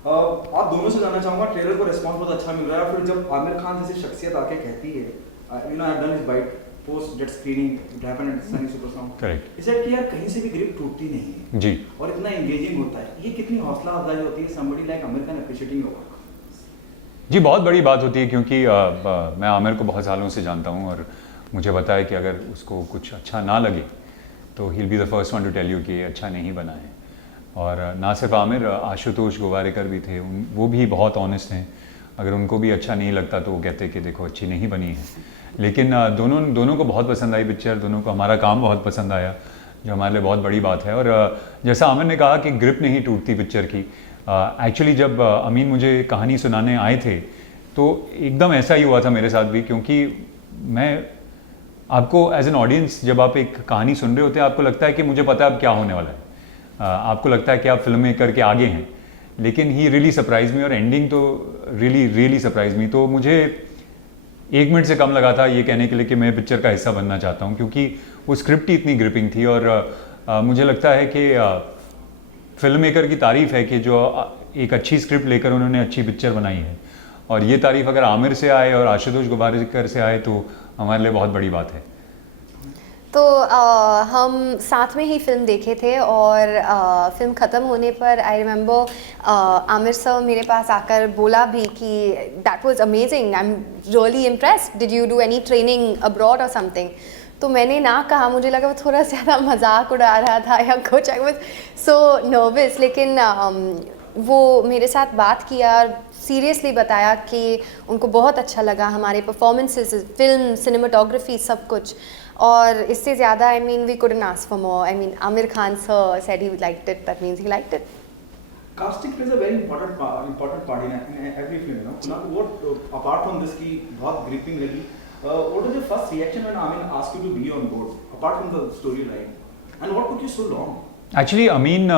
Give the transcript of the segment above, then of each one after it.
आप दोनों से जानना चाहूँगा, ट्रेलर को रिस्पॉन्स बहुत अच्छा मिल रहा है, फिर जब आमिर खान जैसी शख्सियत आके कहती है, you know I have done his bite post date screening, it happened at Sunny Super Sound, correct. इसे कि यार कहीं से भी ग्रिप टूटती नहीं है जी और इतना एंगेजिंग होता है, ये कितनी हौसला अफजाई होती है somebody like Aamir Khan appreciating your work? जी, बहुत बड़ी बात होती है क्योंकि मैं आमिर को बहुत सालों से जानता हूँ और मुझे पता है कि अगर उसको कुछ अच्छा ना लगे तो he will be the first one to tell you कि ये अच्छा नहीं बना है। और ना सिर्फ आमिर, आशुतोष गोवारिकर भी थे, वो भी बहुत ऑनेस्ट हैं। अगर उनको भी अच्छा नहीं लगता तो वो कहते कि देखो अच्छी नहीं बनी है। लेकिन दोनों को बहुत पसंद आई पिक्चर, दोनों को हमारा काम बहुत पसंद आया, जो हमारे लिए बहुत बड़ी बात है। और जैसा आमिर ने कहा कि ग्रिप नहीं टूटती पिक्चर की, एक्चुअली जब अमीन मुझे कहानी सुनाने आए थे तो एकदम ऐसा ही हुआ था मेरे साथ भी, क्योंकि मैं आपको एज एन ऑडियंस जब आप एक कहानी सुन रहे होते हैं आपको लगता है कि मुझे पता है अब क्या होने वाला है, आपको लगता है कि आप फिल्म मेकर के आगे हैं, लेकिन ही रियली सरप्राइज मी और एंडिंग तो रियली सरप्राइज मी। तो मुझे 1 मिनट से कम लगा था ये कहने के लिए कि मैं पिक्चर का हिस्सा बनना चाहता हूँ, क्योंकि वो स्क्रिप्ट ही इतनी ग्रिपिंग थी। और मुझे लगता है कि फिल्म मेकर की तारीफ़ है कि जो एक अच्छी स्क्रिप्ट लेकर उन्होंने अच्छी पिक्चर बनाई है, और ये तारीफ़ अगर आमिर से आए और आशुतोष गोवारिकर से आए तो हमारे लिए बहुत बड़ी बात है। तो हम साथ में ही फिल्म देखे थे और फिल्म ख़त्म होने पर आई रिमेंबर आमिर सर मेरे पास आकर बोला भी कि that was amazing, I am really impressed, did you do any training abroad और समथिंग। तो मैंने ना कहा, मुझे लगा वो थोड़ा ज़्यादा मजाक उड़ा रहा था या कुछ, आई वाज सो नर्वस। लेकिन वो मेरे साथ बात किया और सीरियसली बताया कि उनको बहुत अच्छा लगा हमारे परफॉर्मेंसेस, फिल्म, सिनेमाटोग्राफी, सब कुछ। और इससे ज़्यादा I mean we couldn't ask for more. I mean Aamir Khan sir said he liked it, that means he liked it. Casting plays a very important part in every film, you know. Now, what apart from this की बहुत gripping लगी, what was your first reaction when Amin asked you to be on board, apart from the storyline, and what took you so long? Actually Amin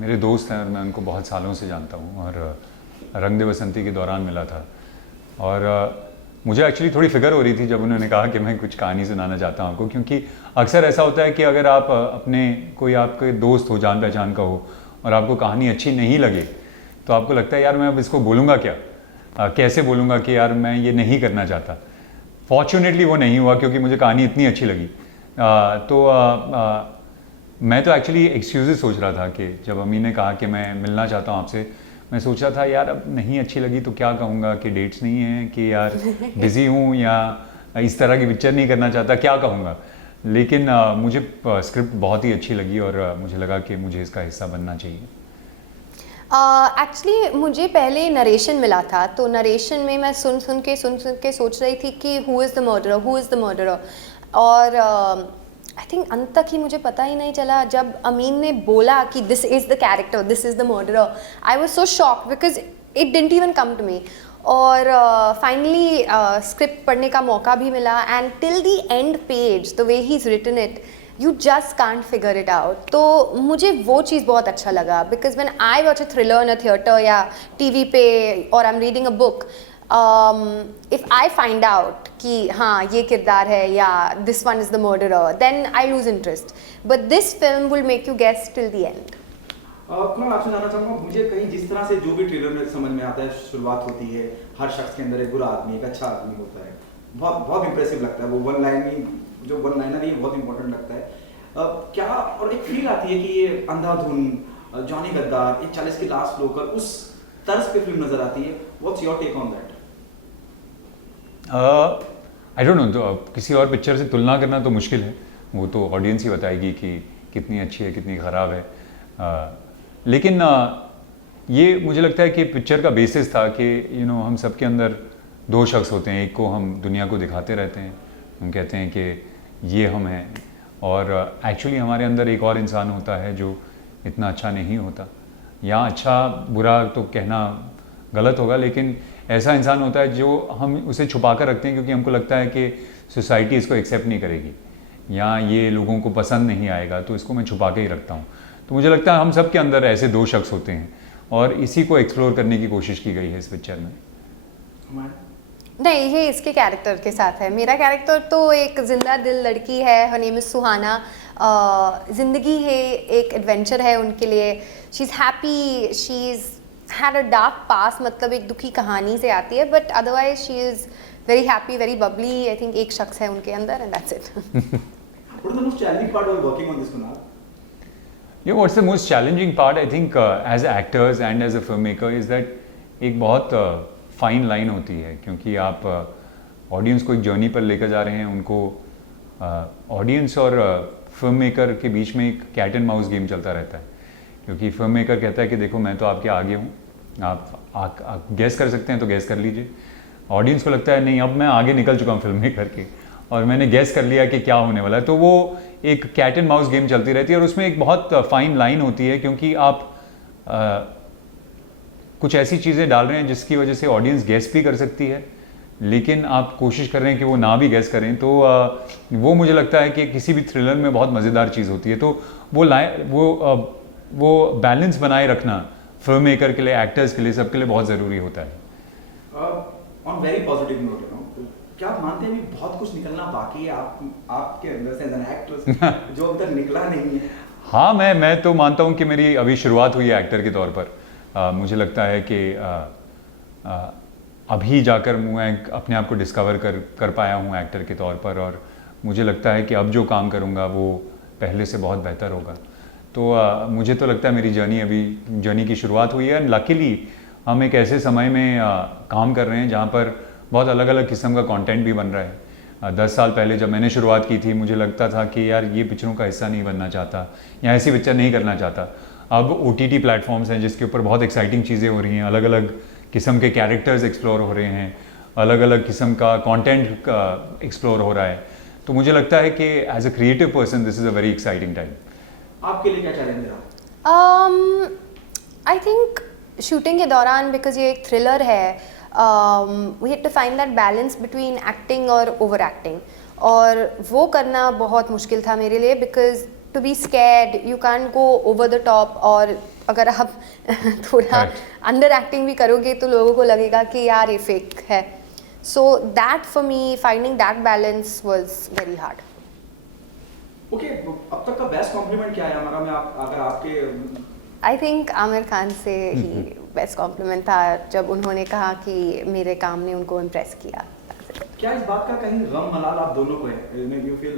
मेरे दोस्त हैं और मैं उनको बहुत सालों से जानता हूँ, और रंग दे बसंती के दौरान मिला था। और मुझे एक्चुअली थोड़ी फिक्र हो रही थी जब उन्होंने कहा कि मैं कुछ कहानी सुनाना चाहता हूँ आपको, क्योंकि अक्सर ऐसा होता है कि अगर आप अपने कोई आपके दोस्त हो, जान पहचान का हो, और आपको कहानी अच्छी नहीं लगे तो आपको लगता है यार मैं अब इसको बोलूँगा क्या, कैसे बोलूँगा कि यार मैं ये नहीं करना चाहता। फॉर्चुनेटली वो नहीं हुआ क्योंकि मुझे कहानी इतनी अच्छी लगी। मैं तो एक्चुअली एक्सक्यूज़ेस सोच रहा था कि जब अमीन ने कहा कि मैं मिलना चाहता हूँ आपसे, मैं सोच रहा था यार अब नहीं अच्छी लगी तो क्या कहूँगा, कि डेट्स नहीं हैं, कि यार बिज़ी हूँ, या इस तरह की पिक्चर नहीं करना चाहता, क्या कहूँगा। लेकिन मुझे स्क्रिप्ट बहुत ही अच्छी लगी और मुझे लगा कि मुझे इसका हिस्सा बनना चाहिए। एक्चुअली मुझे पहले नरेशन मिला था, तो नरेशन में मैं सुन सुन के सोच रही थी कि हु इज़ द मर्डरर, और आई थिंक अंत तक ही मुझे पता ही नहीं चला। जब अमीन ने बोला कि this is the character, this is the murderer, I was so shocked because it didn't even come to me. और फाइनली स्क्रिप्ट पढ़ने का मौका भी मिला, and till the end page the way he is written it, you just can't figure it out. तो मुझे वो चीज़ बहुत अच्छा लगा, because when I watch a thriller in a theatre या टीवी पे, और I am reading a book, if I find out कि हाँ ये किरदार है या this one is the murderer, then I lose interest. But this film will make you guess till the end. Kunal, आपसे जानना चाहूँगा, मुझे कहीं जिस तरह से जो भी ट्रेलर में समझ में आता है, शुरुआत होती है हर शख्स के अंदर एक बुरा आदमी, एक अच्छा आदमी होता है, बहुत इंप्रेसिव लगता है वो वन लाइनर ही बहुत इंपॉर्टेंट लगता है। क्या और एक फील आती है कि ये अंधाधुन, जॉनी गद्दार, एक 40 की लास्ट लोकल, उस तर्ज पे फिल्म नजर आती है। What's your take on that? I don't know, तो किसी और पिक्चर से तुलना करना तो मुश्किल है, वो तो ऑडियंस ही बताएगी कि कितनी अच्छी है कितनी ख़राब है। लेकिन ये मुझे लगता है कि पिक्चर का बेसिस था कि हम सबके अंदर 2 शख्स होते हैं। एक को हम दुनिया को दिखाते रहते हैं, हम कहते हैं कि ये हम हैं, और एक्चुअली हमारे अंदर एक और इंसान होता है जो इतना अच्छा नहीं होता, या अच्छा बुरा तो कहना गलत होगा, लेकिन ऐसा इंसान होता है जो हम उसे छुपा कर रखते हैं क्योंकि हमको लगता है कि सोसाइटी इसको एक्सेप्ट नहीं करेगी या ये लोगों को पसंद नहीं आएगा, तो इसको मैं छुपा के ही रखता हूँ। तो मुझे लगता है हम सब के अंदर ऐसे 2 शख्स होते हैं और इसी को एक्सप्लोर करने की कोशिश की गई है इस पिक्चर में। नहीं, ये इसके कैरेक्टर के साथ है। मेरा कैरेक्टर तो एक जिंदा दिल लड़की है, हर नेम इज़ सुहाना, ज़िंदगी है, एक एडवेंचर है उनके लिए. She is happy, she is had a dark past, मतलब एक दुखी कहानी से आती है, but otherwise she is very happy, very bubbly. I think एक शख्स है उनके अंदर and that's it. What is the most challenging part while working on this, Kunal? Yeah, what's the most challenging part, I think, as actors and as a filmmaker is that एक बहुत fine line होती है, क्योंकि आप audience को एक journey पर लेकर जा रहे हैं. उनको ऑडियंस और फिल्म मेकर के बीच में एक कैट एंड माउस गेम चलता रहता है, क्योंकि फिल्म मेकर कहता है कि देखो मैं तो आपके आगे हूँ, आप गैस कर सकते हैं तो गैस कर लीजिए. ऑडियंस को लगता है नहीं, अब मैं आगे निकल चुका हूँ फिल्म मेकर के और मैंने गैस कर लिया कि क्या होने वाला है. तो वो एक कैट एंड माउस गेम चलती रहती है और उसमें एक बहुत फाइन लाइन होती है, क्योंकि आप कुछ ऐसी चीज़ें डाल रहे हैं जिसकी वजह से ऑडियंस गैस भी कर सकती है, लेकिन आप कोशिश कर रहे हैं कि वो ना भी गैस करें. तो वो मुझे लगता है कि किसी भी थ्रिलर में बहुत मज़ेदार चीज़ होती है. तो वो बैलेंस बनाए रखना फिल्म मेकर के लिए, एक्टर्स के लिए, सबके लिए बहुत ज़रूरी होता है. ऑन वेरी पॉजिटिव नोट, क्या आप मानते हैं अभी बहुत कुछ निकलना बाकी है आपके अंदर से एज एन एक्टर जो अभी तक निकला नहीं है? हाँ, मैं तो मानता हूँ कि मेरी अभी शुरुआत हुई है एक्टर के तौर पर. मुझे लगता है कि अभी जाकर मैं अपने आप को डिस्कवर कर पाया हूँ एक्टर के तौर पर, और मुझे लगता है कि अब जो काम करूँगा वो पहले से बहुत बेहतर होगा. तो मुझे तो लगता है मेरी जर्नी की शुरुआत हुई है. लकीली हम एक ऐसे समय में काम कर रहे हैं जहाँ पर बहुत अलग अलग किस्म का कंटेंट भी बन रहा है. 10 साल पहले जब मैंने शुरुआत की थी, मुझे लगता था कि यार ये पिक्चरों का हिस्सा नहीं बनना चाहता या ऐसी पिक्चर नहीं करना चाहता. अब OTT प्लेटफॉर्म्स हैं जिसके ऊपर बहुत एक्साइटिंग चीज़ें हो रही हैं, अलग अलग किस्म के कैरेक्टर्स एक्सप्लोर हो रहे हैं, अलग अलग किस्म का कंटेंट एक्सप्लोर हो रहा है. तो मुझे लगता है कि as a creative person this is a very exciting time. आपके लिए क्या चैलेंज रहा? आई थिंक शूटिंग के दौरान, बिकॉज ये एक थ्रिलर है, we had to find that balance between acting और ओवर एक्टिंग, और वो करना बहुत मुश्किल था मेरे लिए, because to be scared you can go over the top, और अगर आप थोड़ा अंडर एक्टिंग भी करोगे तो लोगों को लगेगा कि यार ये फेक है. So that for me, finding that balance was very hard. Okay, अब तक का बेस्ट कॉम्प्लीमेंट क्या है हमारा? अगर आपके आई थिंक आमिर खान से ही बेस्ट कॉम्प्लीमेंट था जब उन्होंने कहा कि मेरे काम ने उनको इम्प्रेस किया. क्या इस बात का कहीं गम मलाल आप दोनों को है? यू फील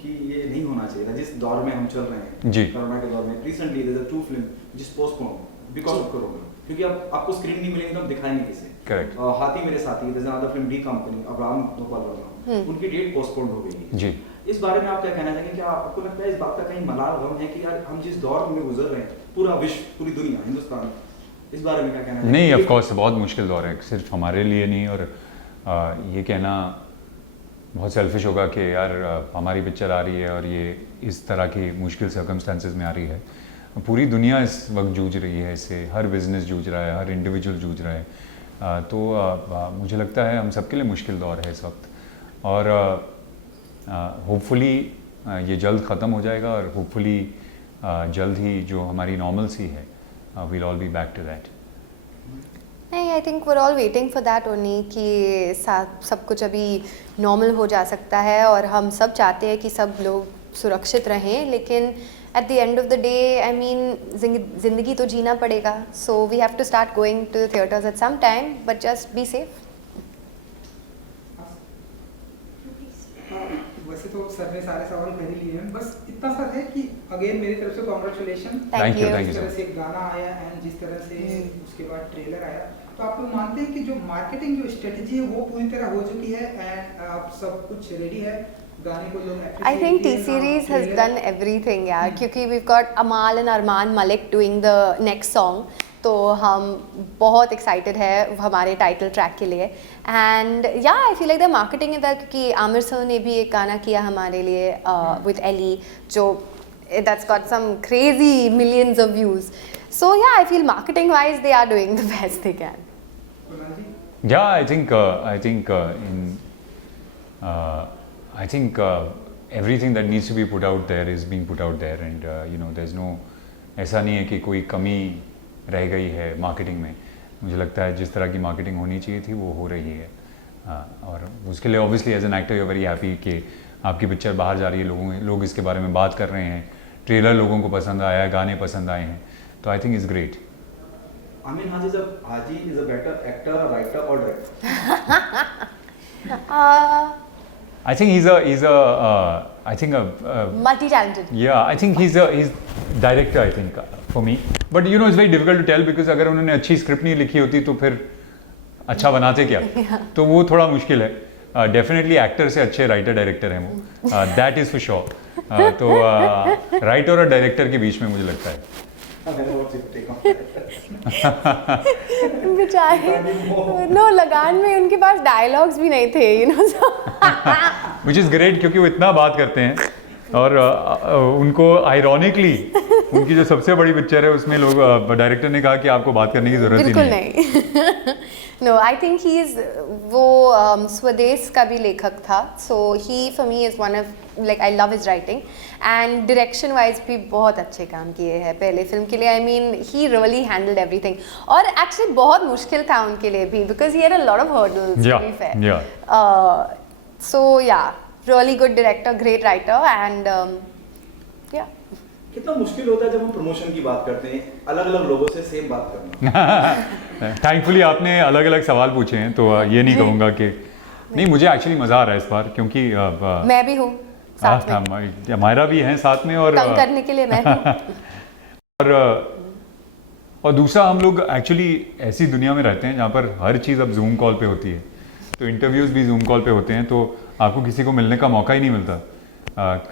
कि ये नहीं होना चाहिए था जिस दौर में हम चल रहे हैं जी, कोरोना के दौर में? Recently there is a 2 film जिस पोस्टपोन बिकॉज़ ऑफ कोरोना, क्योंकि अब आपको स्क्रीन नहीं मिलेगी तो आप दिखाई नहीं किसे. Correct. Haathi Mere Saathi, there is another film, D company, अब्राहम गोपाल वर्मा, उनकी डेट पोस्टपोन हो गई है. जी, इस बारे में आप क्या कहना चाहेंगे? क्या आपको लगता है इस बात का कहीं मलाल गम है कि यार हम जिस दौर में गुजर रहे हैं, पूरा विश्व, पूरी दुनिया, हिंदुस्तान, इस बारे में क्या कहना चाहेंगे? नहीं, ऑफ कोर्स बहुत मुश्किल दौर है, सिर्फ हमारे लिए नहीं. और ये कहना बहुत सेल्फिश होगा कि यार हमारी पिक्चर आ रही है और ये इस तरह की मुश्किल सर्कमस्टेंसेस में आ रही है. पूरी दुनिया इस वक्त जूझ रही है इससे, हर बिज़नेस जूझ रहा है, हर इंडिविजुअल जूझ रहा है. तो मुझे लगता है हम सबके लिए मुश्किल दौर है इस वक्त, और होपफुली ये जल्द ख़त्म हो जाएगा, और होपफुली जल्द ही जो हमारी नॉर्मल सी है, we'll all be back to that. नहीं, I think we are all waiting for that only कि सब कुछ अभी नॉर्मल हो जा सकता है, और हम सब चाहते हैं कि सब लोग सुरक्षित रहें, लेकिन at the end of the day I mean ज़िंदगी तो जीना पड़ेगा. So we have to start going to the theatres at some time, but just be safe. वैसे तो सर ने सारे सवाल कर ही लिए हैं, बस इतना सा है कि अगेन मेरी तरफ से कॉन्ग्रेचुलेशन. Thank you. जिस तरह से गाना आया एंड जिस तरह से उसके बाद ट्रेलर आया, तो आप लोग मानते हैं कि जो मार्केटिंग जो स्ट्रेटजी है वो पूरी तरह हो चुकी है एंड आप सब कुछ रेडी है? गाने को लोग I think T-Series has done everything, यार, क्योंकि we've got Amal and Arman Malik doing the next song, तो हम बहुत एक्साइटेड है हमारे टाइटल ट्रैक के लिए. एंड या I feel like the marketing is that, क्योंकि आमिर सर ने भी एक गाना किया हमारे लिए विद एली, जो that's got some crazy millions of views. So yeah, I feel marketing wise they are doing the best they can. Yeah, I think everything that needs to be put out there is being put out there, and there's no, ऐसा नहीं है कि कोई कमी रह गई है marketing में. मुझे लगता है जिस तरह की मार्केटिंग होनी चाहिए थी वो हो रही है, और उसके लिए obviously as an actor you are very happy कि आपकी पिक्चर बाहर जा रही है, लोग इसके बारे में बात कर रहे हैं, ट्रेलर लोगों को पसंद आया है, गाने पसंद आए हैं, तो I think is great. Amin Haji is a better actor, writer or director? I think he's multi-talented. yeah, I think he's director, I think, for me. But you know, it's very difficult to tell because अगर उन्होंने अच्छी script नहीं लिखी होती तो फिर अच्छा बनाते क्या? तो वो थोड़ा मुश्किल है। डेफिनेटली एक्टर से अच्छे राइटर डायरेक्टर हैं वो, दैट इज़ फॉर श्योर। तो राइटर और डायरेक्टर के बीच में मुझे लगता है। बेचारे नो, लगान में उनके पास डायलॉग्स भी नहीं थे, you know. Which is great, क्योंकि वो इतना बात करते हैं और उनको आयरॉनिकली उनकी जो सबसे बड़ी पिक्चर है उसमें लोग डायरेक्टर ने कहा कि आपको बात करने की ज़रूरत ही नहीं है। No, I think he is वो स्वदेश का भी लेखक था, so he for me is one of, like I love his writing and direction wise भी बहुत अच्छे काम किए हैं पहले फिल्म के लिए। I mean he really handled everything, और एक्चुअली बहुत मुश्किल था उनके लिए भी because he had a lot of hurdles to be fair. So yeah, really good director, great writer and yeah. कितना मुश्किल होता है जब हम प्रमोशन की बात करते हैं, अलग अलग लोगों से सेम बात करना। थैंकफुली आपने अलग अलग सवाल पूछे हैं, तो ये नहीं कहूँगा कि नहीं, मुझे एक्चुअली मज़ा आ रहा है इस बार, क्योंकि मैं भी हूँ साथ में, हमारा भी है साथ में, और तंग करने के लिए मैं हूँ। और दूसरा, हम लोग एक्चुअली ऐसी दुनिया में रहते हैं जहाँ पर हर चीज़ अब जूम कॉल पे होती है, तो इंटरव्यूज़ भी जूम कॉल पे होते हैं, तो आपको किसी को मिलने का मौका ही नहीं मिलता।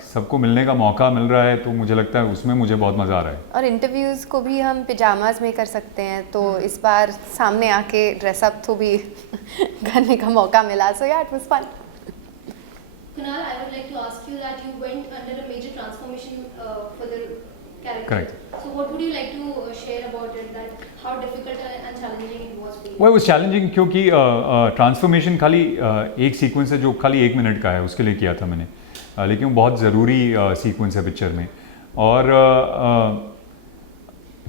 सबको मिलने का मौका मिल रहा है, तो मुझे लगता है उसमें मुझे बहुत मज़ा आ रहा है। और इंटरव्यूज़ को भी हम पिजामाज में कर सकते हैं, तो इस बार सामने आके ड्रेसअप तो भी करने का मौका मिला, so yeah it was fun. Kunal, I would like to ask you that you went under a major transformation for the character. Correct. So what would you like to share about it, that how difficult and challenging it was for you? वो challenging, क्योंकि transformation खाली एक sequence है जो खाली 1 minute का है, उसके लिए किया था मैंने, लेकिन वो बहुत ज़रूरी सीक्वेंस है पिक्चर में। और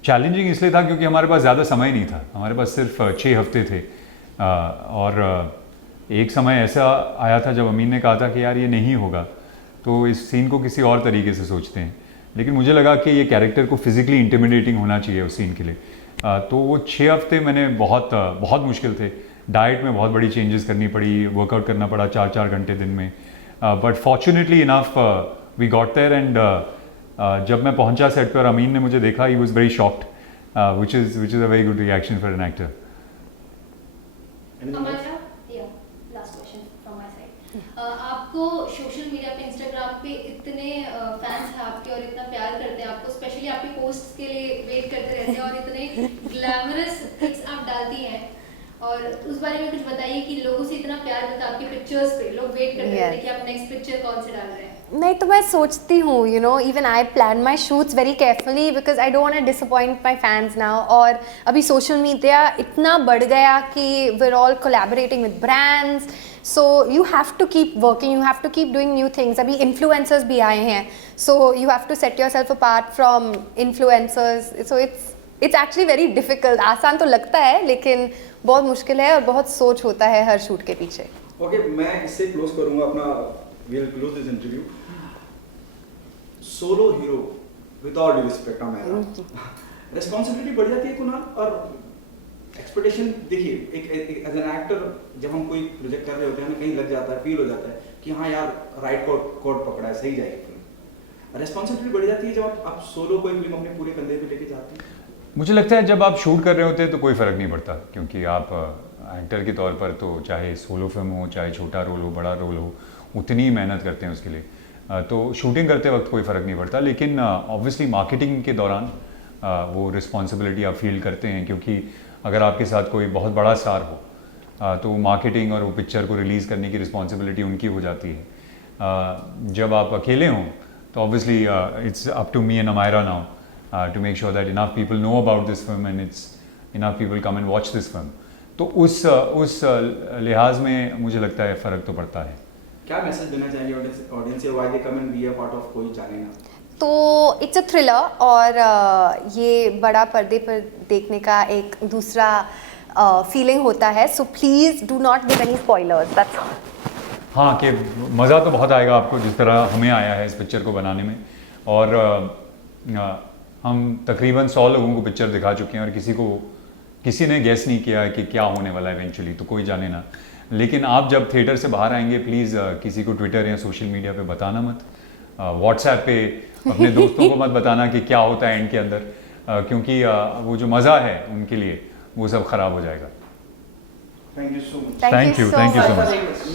चैलेंजिंग इसलिए था क्योंकि हमारे पास ज़्यादा समय नहीं था, हमारे पास सिर्फ 6 हफ्ते थे। और एक समय ऐसा आया था जब अमीन ने कहा था कि यार ये नहीं होगा, तो इस सीन को किसी और तरीके से सोचते हैं, लेकिन मुझे लगा कि ये कैरेक्टर को फिज़िकली इंटिमिडेटिंग होना चाहिए उस सीन के लिए। तो वो 6 हफ्ते मैंने बहुत मुश्किल थे, डाइट में बहुत बड़ी चेंजेस करनी पड़ी, वर्कआउट करना पड़ा 4-4 घंटे दिन में, but fortunately enough we got there. And जब मैं पहुंचा सेट पर, अमीन ने मुझे देखा, he was very shocked, which is a very good reaction for an actor. Amaya, yeah, last question from my side. आपको सोशल मीडिया पे, इंस्टाग्राम पे इतने फैंस हैं आपके और इतना प्यार करते हैं आपको, स्पेशली आपकी पोस्ट्स के लिए वेट करते रहते हैं और इतने ग्लैमरस पिक्स आप डालती हैं, और उस बारे में कुछ बताइए कि लोगों से इतना प्यार मिलता है आपकी पिक्चर्स पे, लोग वेट करते रहते हैं कि आप नेक्स्ट पिक्चर कौन से डाल रहे हैं। नहीं तो मैं सोचती हूँ, you know, even I plan my shoots very carefully because I don't want to disappoint my fans now. और अभी सोशल मीडिया इतना बढ़ गया कि we are all collaborating with brands, so you have to keep working, you have to keep doing new things. अभी influencers भी आए हैं, so you have to set yourself apart from influencers, so it's actually very difficult. आसान तो लगता है लेकिन बहुत मुश्किल है और बहुत सोच होता है हर शूट के पीछे। ओके, मैं इससे क्लोज करूंगा अपना, we will close this interview. Solo hero, with all due respect, responsibility बढ़ जाती है कुणाल, और एक्सपेक्टेशन, देखिए एक एज एन एक्टर जब हम कोई प्रोजेक्ट कर रहे होते हैं, हमें कहीं लग जाता है, फील हो जाता है कि हाँ यार राइट कोड पकड़ा है, सही जाएगी फिल्म। रिस्पॉन्सिबिलिटी बढ़ जाती है जब आप सोलो कोई फिल्म अपने पूरे कंधे पे लेके जाते हैं। मुझे लगता है जब आप शूट कर रहे होते हैं तो कोई फ़र्क नहीं पड़ता, क्योंकि आप एक्टर के तौर पर तो चाहे सोलो फिल्म हो, चाहे छोटा रोल हो, बड़ा रोल हो, उतनी ही मेहनत करते हैं उसके लिए। तो शूटिंग करते वक्त कोई फ़र्क नहीं पड़ता, लेकिन ऑब्वियसली मार्केटिंग के दौरान वो रिस्पॉन्सिबिलिटी आप फील करते हैं, क्योंकि अगर आपके साथ कोई बहुत बड़ा स्टार हो तो मार्केटिंग और वो पिक्चर को रिलीज़ करने की रिस्पॉन्सिबिलिटी उनकी हो जाती है। जब आप अकेले हों तो obviously it's up to me and Amyra now to make sure that enough people know about this film and it's enough people come and watch this film. तो उस लिहाज में मुझे लगता है फ़र्क तो पड़ता है। क्या मैसेज देना चाहेंगे ऑडियंस से, why they come and be a part of कोई जाने ना? तो इट्स अ थ्रिलर, और ये बड़ा पर्दे पर देखने का एक दूसरा फीलिंग होता है, so please do not give any spoilers, that's all. हाँ कि मज़ा तो बहुत आएगा आपको जिस तरह हमें आया है इस पिक्चर को बनाने में। और हम तकरीबन 100 लोगों को पिक्चर दिखा चुके हैं और किसी ने गेस नहीं किया है कि क्या होने वाला है इवेंचुअली, तो कोई जाने ना। लेकिन आप जब थिएटर से बाहर आएंगे प्लीज़ किसी को ट्विटर या सोशल मीडिया पे बताना मत, व्हाट्सएप पे अपने दोस्तों को मत बताना कि क्या होता है एंड के अंदर, क्योंकि वो जो मज़ा है उनके लिए वो सब ख़राब हो जाएगा। Thank you so much. Thank you so thank you so much. Much.